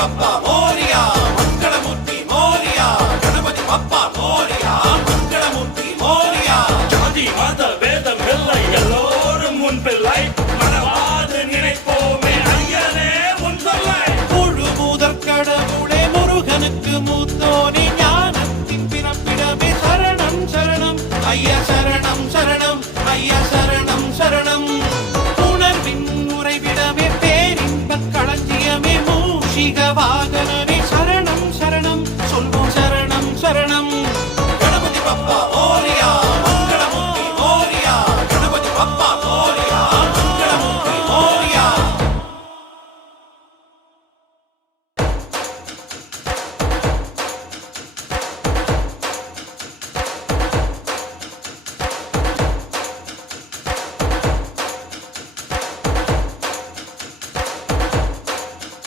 பப்பா மோரியா மங்களமூர்த்தி மோரியா கணபதி பப்பா மோரியா மங்களமூர்த்தி மோரியா ஜாதி மத வேதம் இல்லை எல்லோரும் முன் பிள்ளை மனவாது நினைப்போமே ஐயனே உன் சொல்லை முழு முதற் கடவுளே முருகனுக்கு மூத்தோனே ஞானத்தின் பிறப்பிடமே சரணம் சரணம் ஐயா சரணம் சரணம் ஐயா சரணம் சரணம் உணர்வின் உறைவிடமே பேரின்பக் களஞ்சியமே மூஷிக வாகனமே